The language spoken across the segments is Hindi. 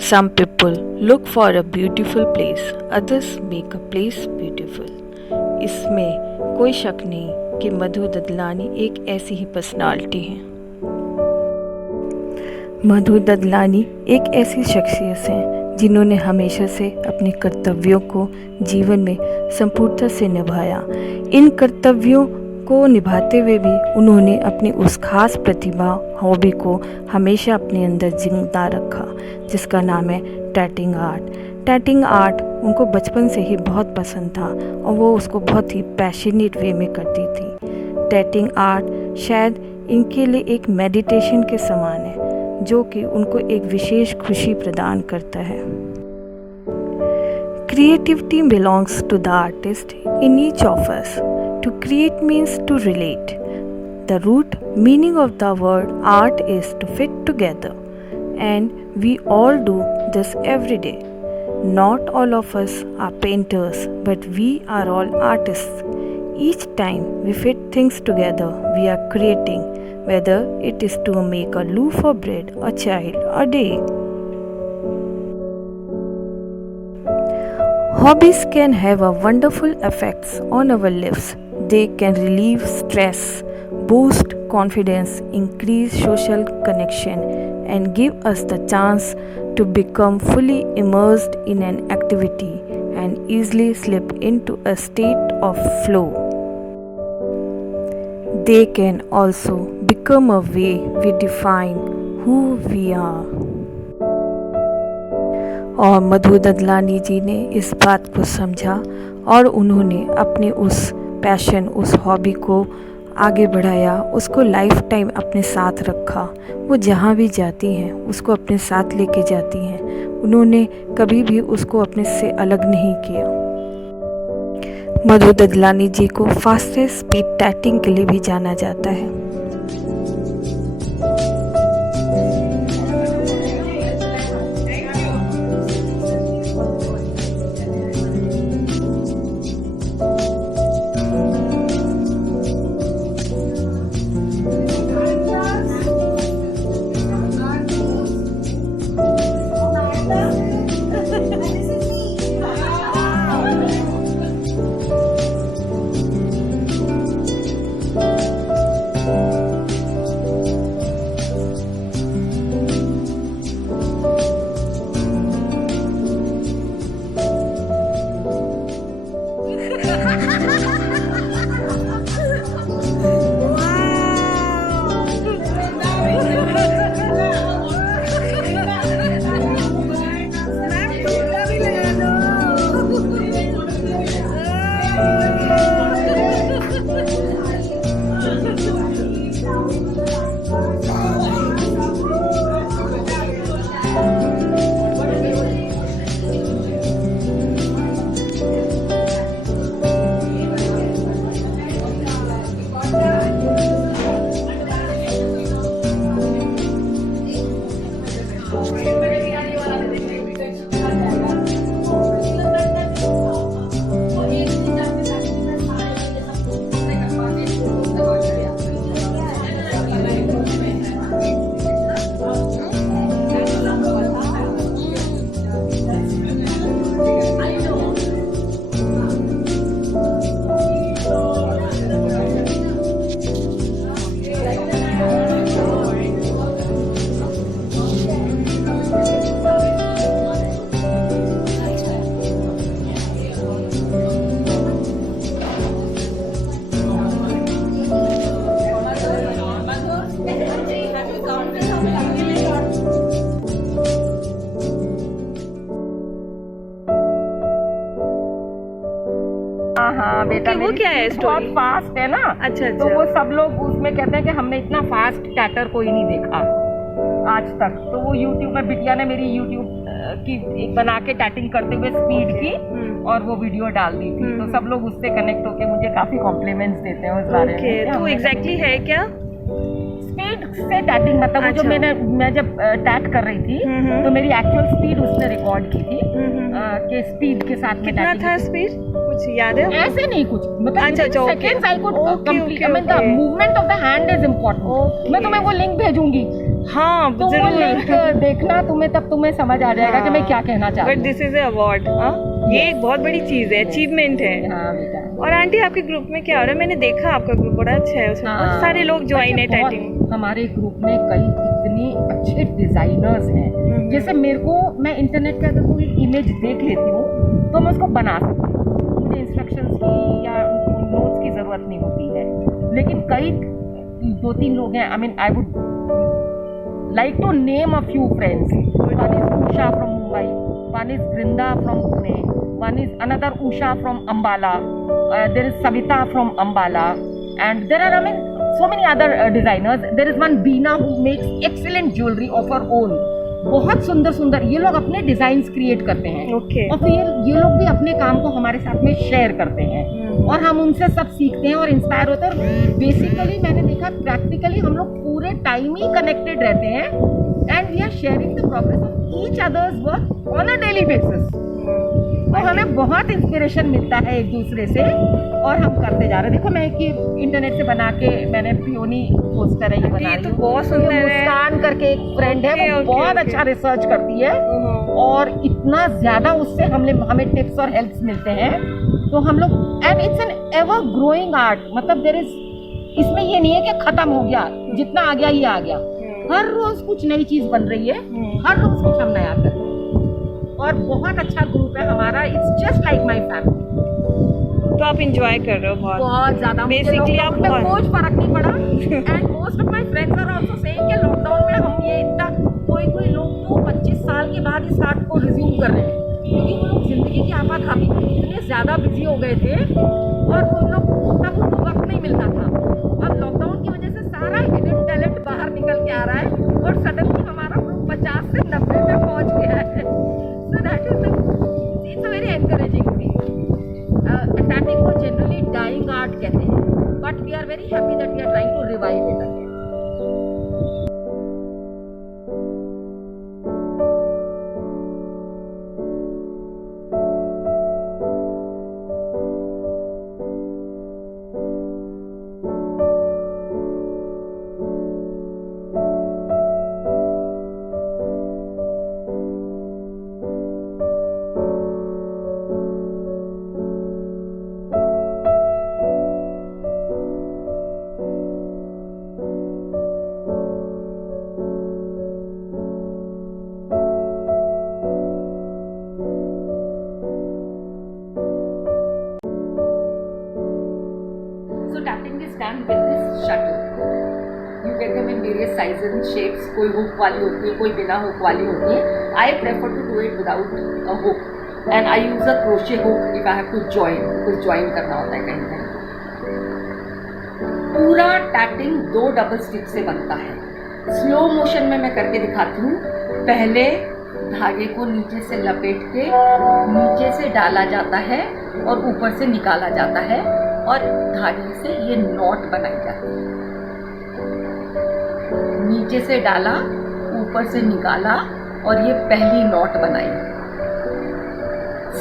Some people look for a beautiful place, others make a place beautiful. इसमें कोई शक नहीं कि मधु ददलानी एक ऐसी ही पर्सनालिटी है। मधु ददलानी एक ऐसी शख्सियत है जिन्होंने हमेशा से अपने कर्तव्यों को जीवन में संपूर्णता से निभाया। इन कर्तव्यों को निभाते हुए भी उन्होंने अपनी उस खास प्रतिभा हॉबी को हमेशा अपने अंदर जिंदा रखा, जिसका नाम है टैटिंग आर्ट। टैटिंग आर्ट उनको बचपन से ही बहुत पसंद था और वो उसको बहुत ही पैशनेट वे में करती थी। टैटिंग आर्ट शायद इनके लिए एक मेडिटेशन के समान है, जो कि उनको एक विशेष खुशी प्रदान करता है। Creativity belongs to the artist in each of us. To create means to relate. The root meaning of the word art is to fit together, and we all do this every day. Not all of us are painters, but we are all artists. Each time we fit things together, we are creating, whether it is to make a loaf of bread, a child, a day. Hobbies can have a wonderful effects on our lives. They can relieve stress, boost confidence, increase social connection, and give us the chance to become fully immersed in an activity and easily slip into a state of flow. They can also become a way we define who we are. और मधु ददलानी जी ने इस बात को समझा और उन्होंने अपने उस पैशन, उस हॉबी को आगे बढ़ाया, उसको लाइफ टाइम अपने साथ रखा। वो जहाँ भी जाती हैं उसको अपने साथ लेके जाती हैं। उन्होंने कभी भी उसको अपने से अलग नहीं किया। मधु ददलानी जी को फास्टेस्ट स्पीड टैटिंग के लिए भी जाना जाता है। हाँ बेटा, वो क्या है बहुत फास्ट है ना। अच्छा। तो वो सब लोग उसमें कहते हैं कि हमने इतना फास्ट टैटर कोई नहीं देखा आज तक। तो वो यूट्यूब में बिटिया ने मेरी यूट्यूब की एक बना के टैटिंग करते हुए स्पीड की और वो वीडियो डाल दी थी। तो सब लोग उससे कनेक्ट होके मुझे काफी कॉम्प्लीमेंट्स देते हैं उस बारे में। तो एग्जैक्टली है क्या स्पीड से टैटिंग, मतलब वो जो मैं जब टैट कर रही थी तो मेरी एक्चुअल स्पीड उसने रिकॉर्ड की थी कि स्पीड के साथ में कितना था स्पीड, कुछ याद है? ऐसे नहीं कुछ, मतलब अच्छा, seconds I could complete. I mean the movement of the hand is important. मैं तुम्हें वो लिंक भेजूंगी, हाँ तो वो लिंक जरूर। देखना तुम्हें, तब तुम्हें समझ आ जाएगा कि मैं क्या कहना चाहती but this is a award, ये एक बहुत बड़ी चीज है, अचीवमेंट है। हूँ। हाँ बेटा। और आंटी आपके ग्रुप में क्या हो रहा है? मैंने देखा आपका ग्रुप बड़ा अच्छा है, उसमें बहुत सारे लोग ज्वाइन है अच्छा, बहुत- टैटिंग। हमारे ग्रुप में कई इतने अच्छे डिजाइनर्स हैं। जैसे मेरे को, मैं इंटरनेट पे अगर कोई इमेज देख लेती हूँ तो मैं उसको बना सकती हूँ, मुझे इंस्ट्रक्शंस की या नोट्स की ज़रूरत नहीं होती है। लेकिन कई 2-3 लोग हैं, I mean I would like to name a few friends. One is Usha from Mumbai, one is Brinda from Pune, one is another Usha from Ambala, there is Savita from Ambala, and there are, I mean, so many other designers. There is one Beena who makes excellent jewelry of her own. बहुत सुंदर सुंदर ये लोग अपने डिजाइन्स क्रिएट करते हैं। ओके। और फिर ये लोग भी अपने काम को हमारे साथ में शेयर करते हैं और हम उनसे सब सीखते हैं और इंस्पायर होते हैं। और बेसिकली मैंने देखा प्रैक्टिकली हम लोग पूरे टाइम ही कनेक्टेड रहते हैं and we are sharing the progress of each others work on a daily basis. तो हमें बहुत इंस्पिरेशन मिलता है एक दूसरे से और हम करते जा रहे हैं। देखो मैं कि इंटरनेट से बना के मैंने पियोनी पोस्टर है ये बना ये रही तो हूँ। बहुत सुंदर है। मुस्कान करके एक फ्रेंड है, ओके, वो ओके, बहुत ओके। अच्छा रिसर्च करती है और इतना ज्यादा उससे हमें टिप्स और हेल्प्स मिलते हैं। तो हम लोग and it's an ever growing art, मतलब देयर इज, इसमें ये नहीं है कि खत्म हो गया, जितना आ गया ये आ गया। हर रोज कुछ नई चीज बन रही है, हर रोज कुछ हम नया कर रहे हैं और बहुत अच्छा ग्रुप है हमारा। It's just like my family. तो आप इंजॉय कर रहे हो बहुत। बहुत ज्यादा Basically आप में बहुत- कुछ फर्क नहीं पड़ा and most of my friends are also saying कि लॉकडाउन में हम ये इतना, कोई लोग तो 25 साल के बाद इस आर्ट को रिज्यूम कर रहे हैं क्योंकि वो लोग जिंदगी की आपाधापी में इतने ज्यादा बिजी हो गए थे और उन लोग को उतना कुछ वक्त नहीं मिलता था। अब लॉकडाउन की वजह से सारा हिडन टैलेंट बाहर निकल के आ रहा है और सडनली हमारा ग्रुप 50 से 90 पे पहुंच गया है। So that is it's a very encouraging thing. Tatting को जनरली डाइंग आर्ट कहते हैं, but we are very happy that we are trying to revive it again. So tapping is done with this shuttle. You get them in various sizes and shapes. कोई हुक वाली होती है, कोई बिना हुक वाली होती है. I prefer to do it without a hook, and I use a crochet hook if I have to join, कुछ join करना होता है कहीं कहीं. पूरा टैटिंग 2 डबल स्टिच से बनता है. स्लो मोशन में मैं करके दिखाती हूँ. पहले धागे को नीचे से लपेट के नीचे से डाला जाता है और ऊपर से निकाला जाता है और धागे से ये नॉट बनाई जाती है. नीचे से डाला, ऊपर से निकाला और ये पहली नॉट बनाई.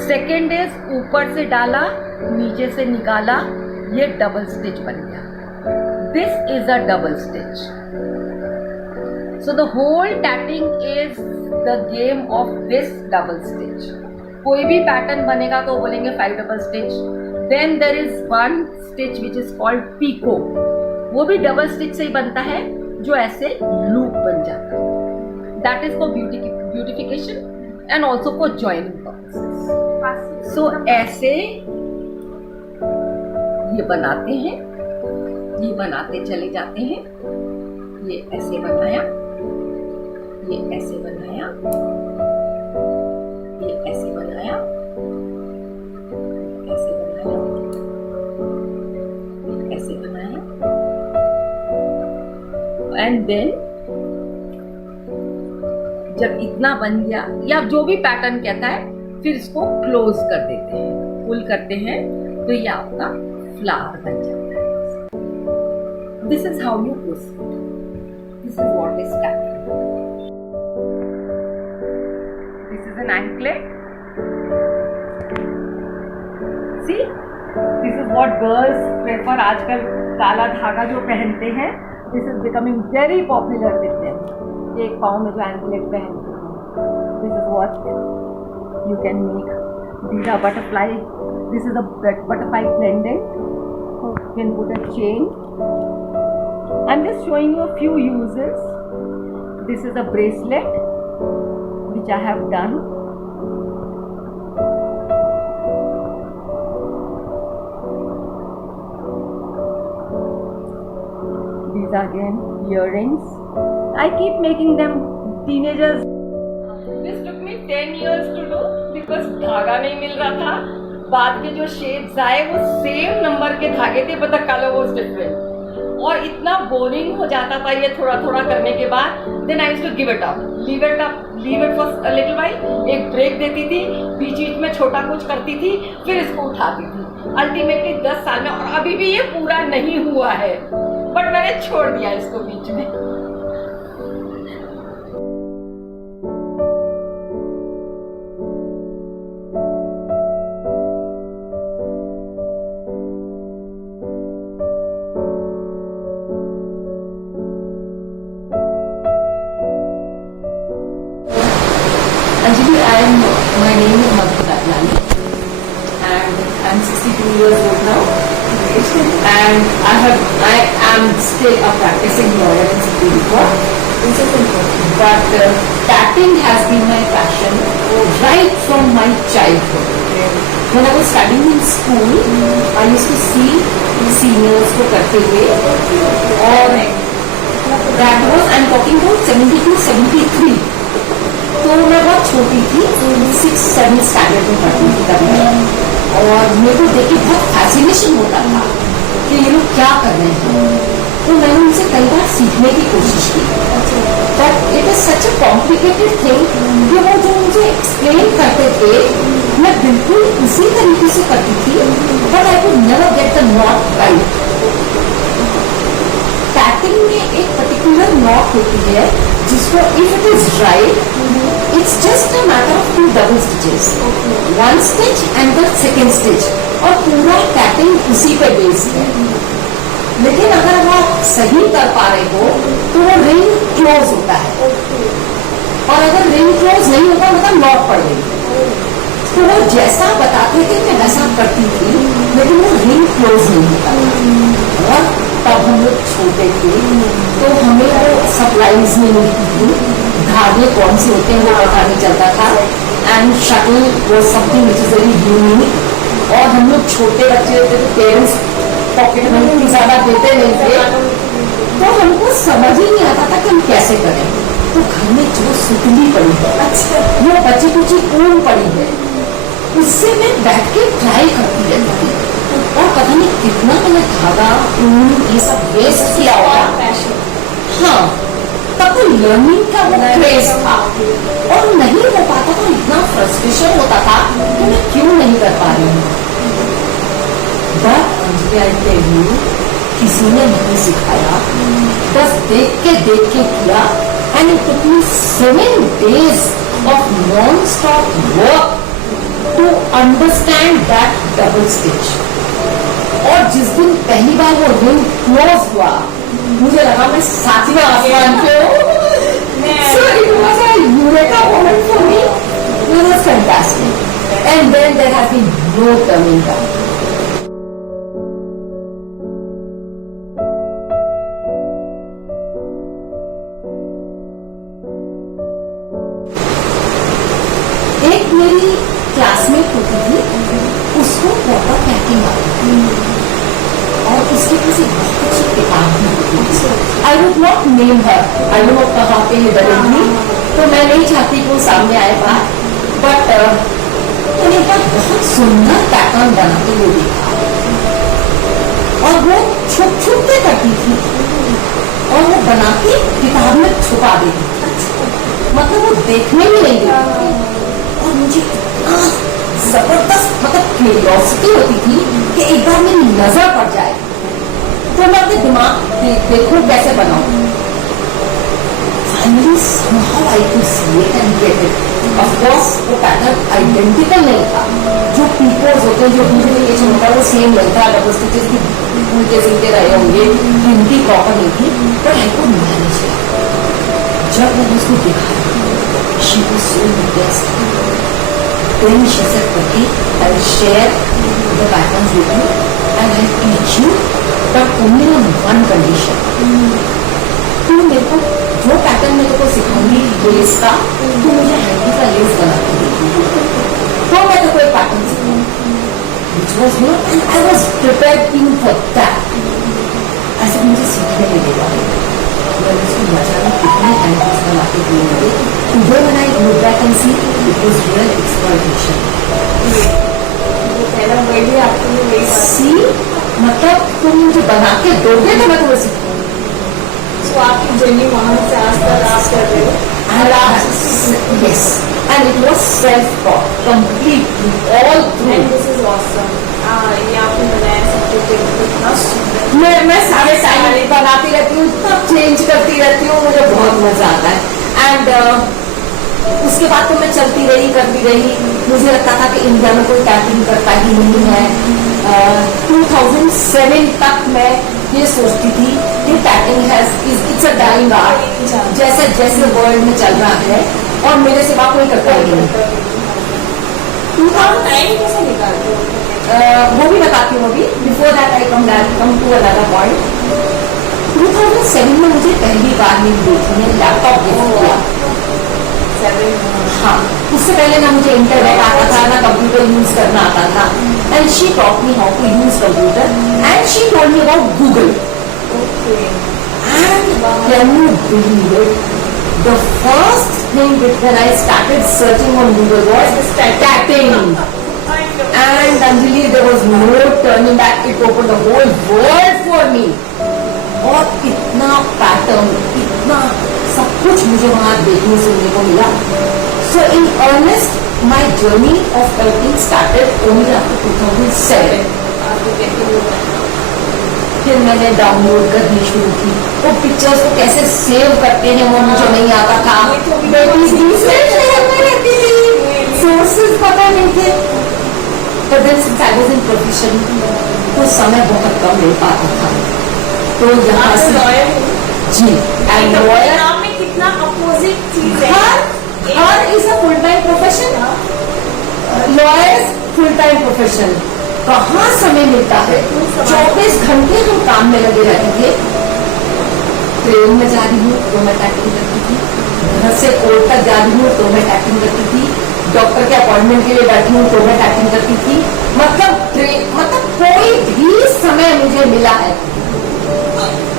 सेकेंड इज ऊपर से डाला, नीचे से निकाला, ये डबल स्टिच बन गया. This is a double stitch. So the whole tatting is the game of this double stitch. कोई भी पैटर्न बनेगा तो बोलेंगे 5 double stitch. Then there is 1 stitch which is called picot. वो भी डबल स्टिच से ही बनता है, जो ऐसे लूप बन जाता है. That is for beautification and also for joining purposes. So ऐसे ये बनाते हैं, ये बनाते चले जाते हैं. ये ऐसे बनाया, ये ऐसे बनाया, ये ऐसे बनाया, ऐसे बनाया, ऐसे बनाया, एंड देन जब इतना बन गया या जो भी पैटर्न कहता है, फिर इसको क्लोज कर देते हैं, पुल करते हैं, तो ये आपका फ्लावर बन जाता है. This is how you proceed. This is what is tapping. This is an anklet. See, this is what girls prefer. आजकल काला धागा जो पहनते हैं, this is becoming very popular with them. एक पाँव में जो एंकलेट पहनती हूँ, this is what you can make. These are butterfly. This is a butterfly pendant. You can put a chain. I'm just showing you a few uses. This is a bracelet which I have done. These are again earrings. I keep making them. Teenagers. This took me 10 years to do because धागा नहीं मिल रहा था. बाद के जो शेप्स आए वो सेम नंबर के धागे थे, but the color was different. और इतना बोरिंग हो जाता था ये थोड़ा थोड़ा करने के बाद. Then I used to give it up, leave it for a little while. एक ब्रेक देती थी, बीच में छोटा कुछ करती थी, फिर इसको उठाती थी. अल्टीमेटली 10 साल में, और अभी भी ये पूरा नहीं हुआ है, बट मैंने छोड़ दिया इसको बीच में. Anjali, my name is Madhu Katlani and I'm 62 years old now, and I am still a practicing lawyer in Supreme Court. But tatting has been my passion right from my childhood. When I was studying in school, I used to see seniors को करते हुए, और that was, I'm talking about 72-73. तो मैं बहुत छोटी थी, 6-7 स्टैंडर्ड में पढ़ती थी तभी, और मेरे को देख के बहुत फैसिनेशन होता था कि ये लोग क्या कर रहे हैं. तो मैंने उनसे कई बार सीखने की कोशिश की, but it is such a complicated thing कि वो जो मुझे एक्सप्लेन करते थे मैं बिल्कुल उसी तरीके से करती थी, but I could never get the not right. Tatting में एक पर्टिकुलर नॉट होती है जिसको if it is right, it's just a matter of 2 double stitches, 1 stitch and the second stitch, और पूरा टैटिंग उसी पे बेस्ड है. लेकिन अगर आप सही कर पा रहे हो तो वो रिंग क्लोज होता है, और अगर रिंग क्लोज नहीं होता मतलब नॉट पड़ गई. तो वो जैसा बताते थे मैं वैसा करती थी, लेकिन वो रिंग क्लोज नहीं होता. और तब हम लोग छोटे थे तो हमें वो सप्लाईज नहीं मिलती थी, धागे कौन से होते हैं वो पता नहीं चलता था, एंड शटल वो something which is very unique. और हम लोग छोटे बच्चे होते थे, पेरेंट्स पॉकेट मनी भी ज्यादा देते नहीं थे, तो हमको समझ ही नहीं आता था कि हम कैसे करें. तो घर में जो सुतली पड़ी है, अच्छा वो बची कुची ऊन पड़ी है, उससे मैं बैठ के ट्राई करती रहती थी, और पता नहीं कितना मैंने धागा ऊन ये सब वेस्ट किया होगा. हाँ, तब तो लर्निंग का वो क्रेज था, और नहीं हो पाता था, इतना फ्रस्ट्रेशन होता था कि मैं क्यों नहीं कर पा रही हूँ. बट किसी ने नहीं सिखाया, बस देख के किया, and it took me 7 days of non stop work to understand that double stitch. और जिस दिन पहली बार वो रिंग क्लोज हुआ, मुझे लगा मैं 7वें आसमान पे हूँ. So it was a eureka moment for me. It was fantastic, and then there has been no turning back. एक मेरी क्लासमेट होती थी, उसको प्रॉपर पैकिंग आती थी, और उसके पास एक बहुत अच्छी किताब भी होती थी. I would not name her, I know कहाँ पे है डरेंगी, तो मैं नहीं चाहती कि वो सामने आए बात, बट उन्हें का बहुत सुंदर पैटर्न बनाते हुए देखा, और वो छुप के करती थी, और वो बना के किताब में छुपा देती थी, मतलब वो देखने में नहीं देती थी. और मुझे इतना जबरदस्त मतलब क्यूरियोसिटी होती थी कि एक बार मेरी नजर पड़ जाए तो मैं अपने दिमाग देखूं कैसे बनाऊं. Finally somehow I could see it and get it. Of course वो पैटर्न आइडेंटिकल नहीं था, जो पीकोस होते हैं, जो ड्यूप्लिकेशन होता है वो सेम नहीं था, डबल स्टिचेस भी उल्टे सीधे रहे होंगे, गिनती प्रॉपर नहीं थी, but I could manage it. जब मैंने उसको देखा, she was so impressed. Then she said, okay, I will share the patterns with you and I will teach you, but only on one condition. तू मेरे को जो पैटर्न मेरे को सिखाऊंगी लेस का, तू मुझे हैंकी का लेस बना के देगी, तो मैं तो कोई pattern सिखाऊंगी. Which was new and I was prepared even for that. ऐसे मुझे सीखने मिलेगा. मैंने उसको बचाना कितने हैंकीज बना के दिए मुझे. Today when I look back and see, it was real exploitation. पहला वर्ड ही आपको ये वही बात. See, मतलब तुम मुझे बना के दोगे तो मैं तुम्हें सिखाऊंगी. तो आपकी जर्नी वहाँ से आज तक आप कर रहे हो. And yes, and it was self-taught completely all through. And this is awesome. ये आपने बनाया सब कुछ इतना सुंदर. मैं सारे टाइम बनाती रहती हूँ, तब चेंज करती रहती हूँ, मुझे बहुत मजा आता है. एंड उसके बाद तो मैं चलती रही करती रही. मुझे लगता था कि इंडिया में कोई टैपिंग करता ही नहीं है. 2007 तक मैं ये सोचती थी कि tapping it's a dying art, जैसे जैसे वर्ल्ड में चल रहा है, और मेरे सिवा कोई करता ही नहीं. 2009 कैसे निकालते हो? वो भी बताती हूँ अभी. Before that I come to another point. 2007 में मुझे पहली बार मेरी बेटी ने लैपटॉप गिफ्ट किया. हाँ, उससे पहले ना मुझे इंटरनेट आता था, ना कंप्यूटर यूज करना आता था. And she taught me how to use computer and she told me about Google. And can you believe it, the first thing when I started searching on Google was tapping. And Anjali, there was no turning back. It opened the whole world for me. और इतना पैटर्न, इतना सब कुछ मुझे वहाँ देखने सुनने को मिला. So in earnest, my journey of typing started only after 2007. फिर मैंने डाउनलोड करनी शुरू की. वो पिक्चर्स को कैसे सेव करते हैं वो मुझे नहीं आता था. सोर्सेज पता नहीं थे. But then since I was in profession, तो समय बहुत कम मिल पाता था. तो यहाँ से लॉयर जी एंड लॉयर नाम में कितना अपोजिट चीज है. हर is a full time profession. Lawyers full time profession. कहाँ समय मिलता है? 24 घंटे हम काम में लगे रहते थे. ट्रेन में जा रही हूँ तो मैं टाइपिंग करती थी, घर से कोर्ट तक जा रही हूँ तो मैं टाइपिंग करती थी, डॉक्टर के अपॉइंटमेंट के लिए बैठी हूँ तो मैं टाइपिंग करती थी. मतलब कोई भी समय मुझे मिला है.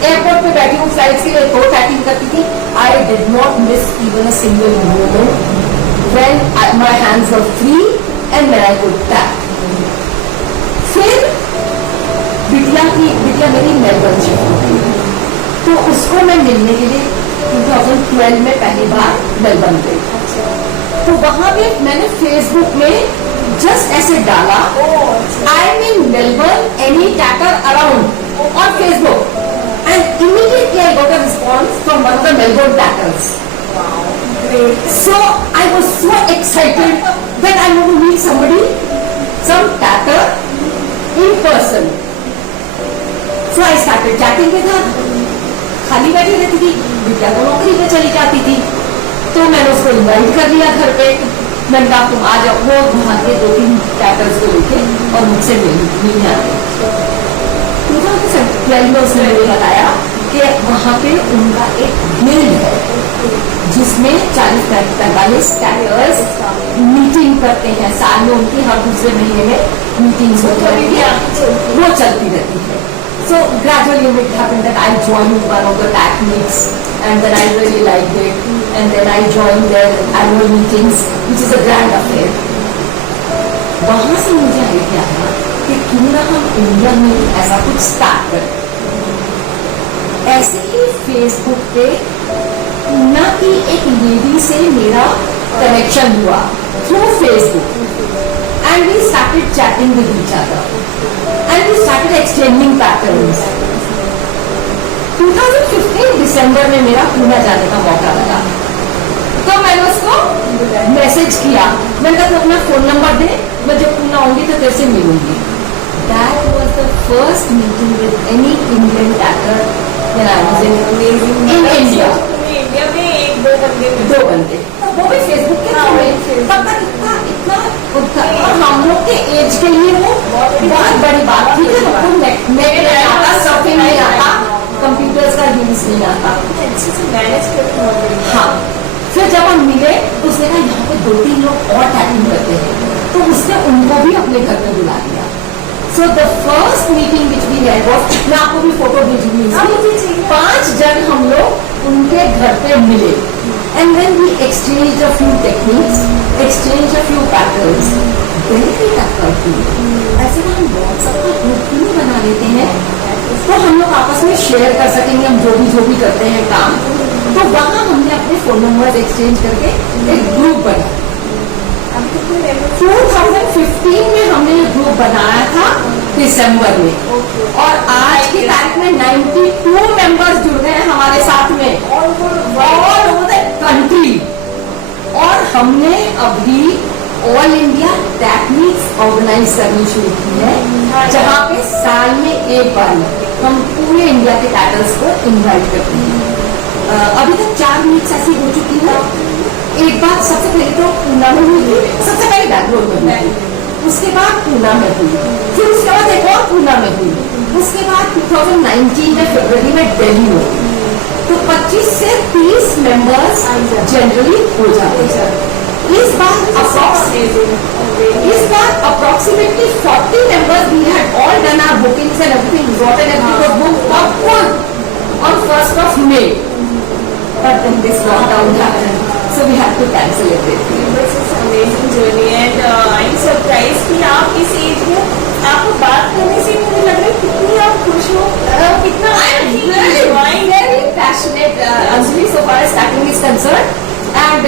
एयरपोर्ट पे बैठी हूँ फ्लाइट के लिए तो टाइपिंग करती थी. I did not miss even a single moment when my hands were free and when I could tap. फिर बिटिया मेरी मेलबर्न शिफ्ट हो गई, तो उसको मैं मिलने के लिए 2012 में पहली बार मेलबर्न गई. तो वहां पे मैंने फेसबुक में जस्ट ऐसे डाला, I am in Melbourne, any trekker around on Facebook, and immediately I got a response from one of the Melbourne trekkers. So I was so excited that I want to meet somebody, some tacker in person. So I started chatting with her. खाली बैठी रहती थी, बिटिया को नौकरी पे चली जाती थी, तो मैंने उसको इनवाइट कर लिया घर पे. मैंने कहा तुम आ जाओ. वो वहाँ के 2-3 टैकर्स को लेके और मुझसे मिलने आ गए. 2012 में उसने मुझे बताया कि वहाँ पे उनका एक गिल्ड है जिसमें 40-45 टैकर्स मीटिंग करते हैं. साल में उनकी हर दूसरे महीने में मीटिंग्स होती है, वो चलती रहती है. So gradually it happened that I joined one of the TAC meets, and then I really liked it, and then I joined their annual meetings, which is a grand affair. वहाँ से मुझे आइडिया आया कि क्यों ना हम इंडिया में ऐसा कुछ स्टार्ट करें. ऐसे ही फेसबुक पे ना कि एक लेडी से मेरा कनेक्शन हुआ through Facebook, and we started chatting with each other. And we started exchanging patterns. 2015 दिसंबर में मेरा पुणे जाने का मौका लगा, तो मैंने उसको मैसेज किया. मैंने कहा तू अपना फोन नंबर दे, मैं जब पुणे आऊंगी तो तेरे से मिलूंगी. That was the first meeting with any Indian tacker when I was in India. India में एक दो बंदे वो भी फेसबुक के थ्रू में, तब तक इतना और हम लोग के एज के लिए वो बहुत बड़ी बात थी कि हमको नेट नहीं आता, सर्फिंग नहीं आता, कंप्यूटर्स का यूज नहीं आता, अच्छे से मैनेज करके। हाँ। फिर जब हम मिले तो उसने कहा यहाँ पे 2-3 लोग और टैगिंग करते हैं, तो उसने उनको भी अपने घर पे बुला लिया। So the first meeting which we had was, मैं आपको भी फोटो भेजूंगी, 5 जन हम लोग उनके घर पे मिले and then we exchange a few techniques, exchange a few patterns, very tough. ऐसे ना हम व्हाट्सएप का ग्रुप क्यों बना लेते हैं, तो हम लोग आपस में शेयर कर सकेंगे हम जो भी करते हैं काम। तो वहाँ हमने अपने फोन नंबर एक्सचेंज करके एक ग्रुप बनाया। 2015 में हमने ये ग्रुप बनाया था दिसंबर में, और आज की तारीख में 92 मेंबर्स जुड़ गए हैं हमारे साथ में ऑल ओवर द कंट्री। और हमने अभी ऑल इंडिया टेक्निक्स ऑर्गेनाइज करनी शुरू की है, जहाँ पे साल में एक बार हम पूरे इंडिया के टैटर्स को इनवाइट करते हैं। अभी तक 4 मीट्स ऐसी हो चुकी है। एक बार सबसे पहले तो पूना में हुई, सबसे पहले बैंगलोर में हुई, उसके बाद पूना में हुई, फिर उसके बाद एक और पूना में हुई, उसके बाद 2019 में फरवरी में दिल्ली में हुई। तो 25 से 30 मेंबर्स जनरली हो जाते हैं। इस बार approximately 40 members we had all done our bookings and everything, got and everything was booked up full on 1st of May, but then this lockdown happened, so we had to cancel everything. This is amazing journey and I'm surprised कि आप इस एज में आपको बात करने से मुझे लग रहा है कितनी आप खुश हो, कितना very passionate, Anjali, so far as stacking is concerned, and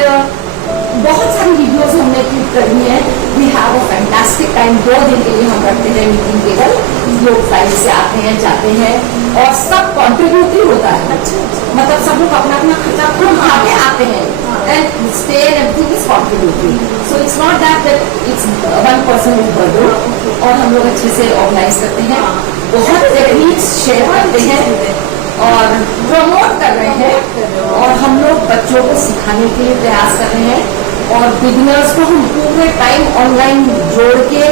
बहुत सारी वीडियोस हमने क्लिक करनी है। We have a fantastic time, 2 दिन के लिए हम रखते हैं मीटिंग केवल, लोग फ्लाइट से आते हैं जाते हैं और सब कॉन्ट्रीब्यूटरी होता है। मतलब सब लोग अपना अपना खर्चा खुद उठा के आते हैं and stay and everything is contributory, so it's not that it's 1 person is burden. और हम लोग अच्छे से ऑर्गेनाइज करते हैं, बहुत टेक्निक्स शेयर करते हैं और प्रमोट कर रहे हैं, और हम लोग बच्चों को सिखाने के लिए प्रयास कर रहे हैं, और बिगिनर्स को हम पूरे टाइम ऑनलाइन जोड़ के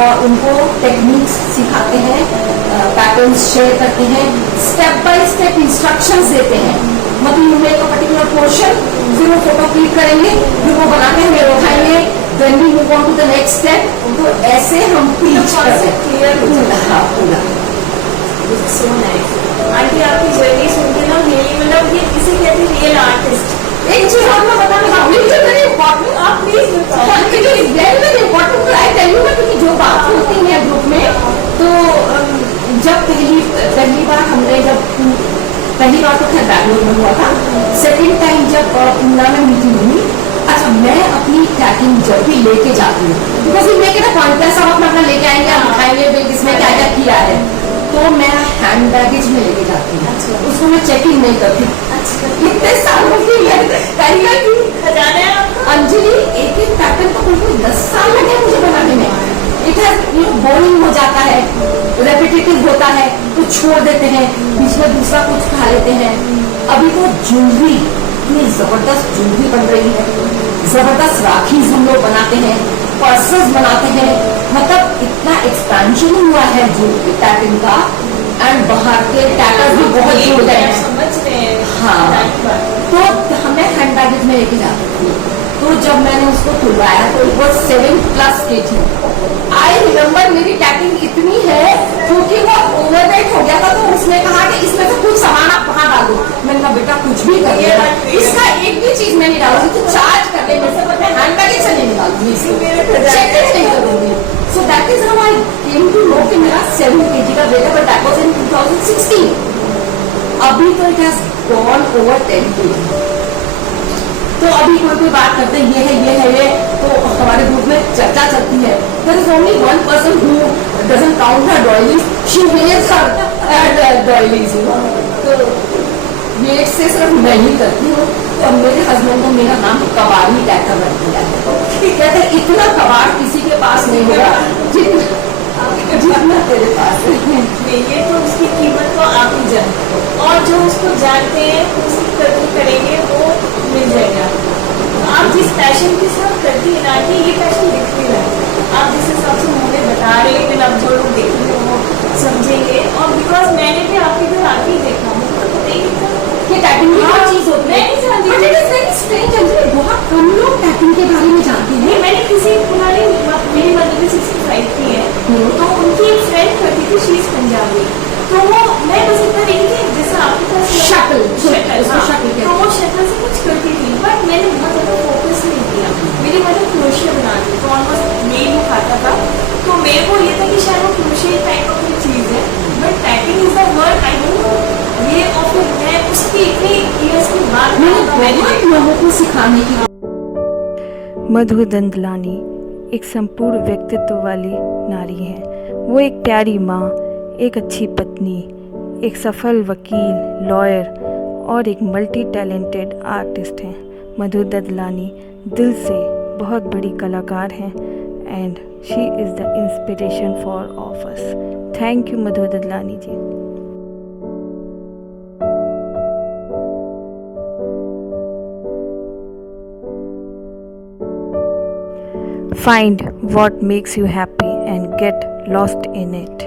और उनको टेक्निक्स सिखाते हैं, पैटर्न्स शेयर करते हैं, स्टेप बाय स्टेप इंस्ट्रक्शंस देते हैं। मतलब you make a particular portion, फिर वो फोटो क्लिक करेंगे, फिर वो बना के हमें उठाएंगे, then we move on to the next step. तो ऐसे हम टीच करते हैं पूरा। सो नाइस आंटी, आपकी जर्नी सुन के ना रियली, मतलब ये किसे कहते हैं रियल आर्टिस्ट। एक चीज आपको बताना वेरी इम्पोर्टेंट, आप please very important I tell you, क्योंकि जो बात होती है ग्रुप में, तो जब पहली बार हमने पहली बार तो खैर बैंगलोर में हुआ था, सेकेंड टाइम जब पूना में मीटिंग हुई, अच्छा मैं अपनी टैगिंग जब भी लेके जाती हूँ, बिकॉज ये मेरे पॉइंट है, सब अपना लेके आएंगे, हम दिखाएंगे इसमें क्या क्या किया है, तो मैं हैंड बैगेज में लेके जाती हूँ, उसको मैं चेकिंग नहीं करती। इतने सालों की खजाना है आपका। अंजलि, एक पैटर्न को बिल्कुल 10 साल लगे मुझे बनाने में। इट हैज बोरिंग हो जाता है, रेपिटेटिव होता है, तो छोड़ देते हैं, बीच में दूसरा कुछ खा लेते हैं। अभी तो ज्वेलरी, इतनी जबरदस्त ज्वेलरी बन रही है, जबरदस्त राखीज हम लोग बनाते हैं, पर्सेस बनाते हैं, मतलब इतना एक्सपेंशन हुआ है जो टैटिंग का, एंड बाहर के टैटर्स भी बहुत जुड़ गए हैं। समझ रहे हैं। हाँ, तो हमें हैंड बैगेज में लेके जाती थी, तो जब मैंने उसको खुलवाया तो वो 7+ kg। आई रिमेम्बर मेरी टैटिंग इतनी है क्योंकि वो ओवरवेट हो गया था, तो उसने कहा कि इसमें से कुछ सामान आप कहाँ डालो। मैंने कहा बेटा कुछ भी करिएगा, इसका एक भी चीज मैं नहीं डालूंगी, तो चार्ज कर ले मेरे से, हैंड बैगेज से नहीं निकालूंगी, चेक नहीं करूंगी। So that is how I came to know कि मेरा 7 kg का वेट है, but that was in 2016. अभी तो it has gone over 10 kg। तो अभी कोई बात करते हैं ये है, तो हमारे ग्रुप में चर्चा चलती है। There is only one person who doesn't count her doilies, she weighs her doilies, you know। तो वेट से सिर्फ मैं ही करती हूँ, और मेरे हस्बैंड को मेरा नाम कबाड़ी टैकर रख दिया है। कहते हैं इतना कबाड़ किसी के पास नहीं होगा जितना तेरे पास है। ये तो उसकी कीमत तो आप ही जानते हो, और जो उसको जानते हैं उसकी कदर करेंगे वो मिल जाएगा आपको। तो आप जिस पैशन के साथ करती है ना कि ये पैशन दिख नहीं रहा है, आप जिस हिसाब से मुझे बता रहे हैं, लेकिन अब जो लोग देखेंगे वो समझेंगे। और बिकॉज मैंने भी आपके घर आके ही देखा, मुझे तो पता ही नहीं था कि टैपिंग की हाँ, क्या चीज होती है। मैं नहीं जानती But थी। it is very strange, Anjali, बहुत कम लोग टैपिंग के बारे में जानते हैं। नहीं, मैंने किसी पुरानी मेरी मदर भी 65 की है, तो उनकी एक फ्रेंड करती थी, शी इज पंजाबी। तो वो मैं बस इतना देखी थी जैसे आपके पास शक्ल, शक्ल, उसको हाँ, शक्ल कहते तो वो शक्ल से कुछ करती थी, बट मैंने बहुत ज़्यादा फोकस नहीं किया। मेरी मदर क्रोशिया बनाती तो ऑलमोस्ट यही वो खाता था, तो मेरे को ये था कि शायद वो क्रोशिया टाइप ऑफ कोई चीज़ है, but typing is the word I don't know ये। और फिर मैं उसकी इतनी ईयर्स के बाद मैंने बहुत लोगों को सिखाने की मधु दंदलानी एक संपूर्ण व्यक्तित्व वाली नारी हैं। वो एक प्यारी माँ, एक अच्छी पत्नी, एक सफल वकील, लॉयर और एक मल्टी टैलेंटेड आर्टिस्ट हैं। मधु दंदलानी दिल से बहुत बड़ी कलाकार हैं and she is the inspiration for of us. Thank you Madhu Dandlani ji. Find what makes you happy and get lost in it.